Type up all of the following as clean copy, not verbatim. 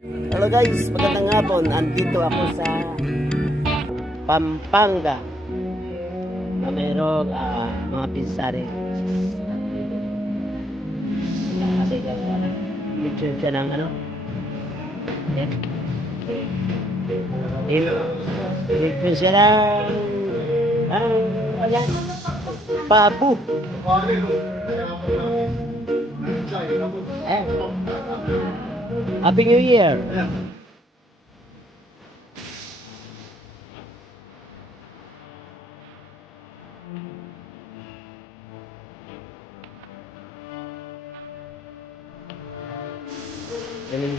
Hello guys, magandang hapon. Andito ako sa Pampanga. Mayroong mga pinsari. Kasi picture siya ng ano? Picture siya ng ayan, pabu. Happy New Year. Galing.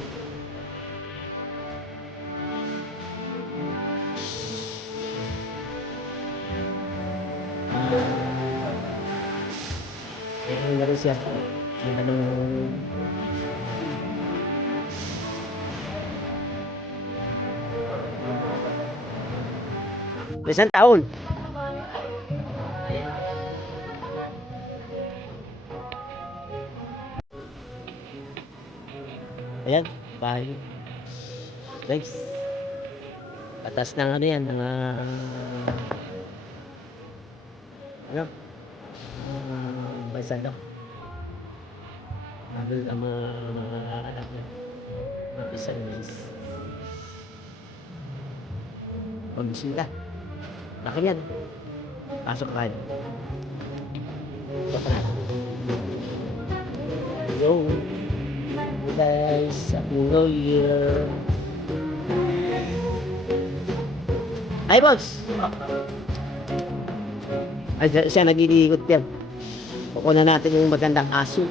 Galing na rin siya. Anong isang taon. Ayan, bahay. Guys, atas ng ano yan, ng ano? Basta daw. Habol ang mga anak niya. Mabisa guys. Pabisita. Bakit yan? Pasok ka. Pasok ka. Hello. Guys, Happy New Year. Ay, boss! Ay, siya nag-iikot yan. Kukunan natin yung magandang aso.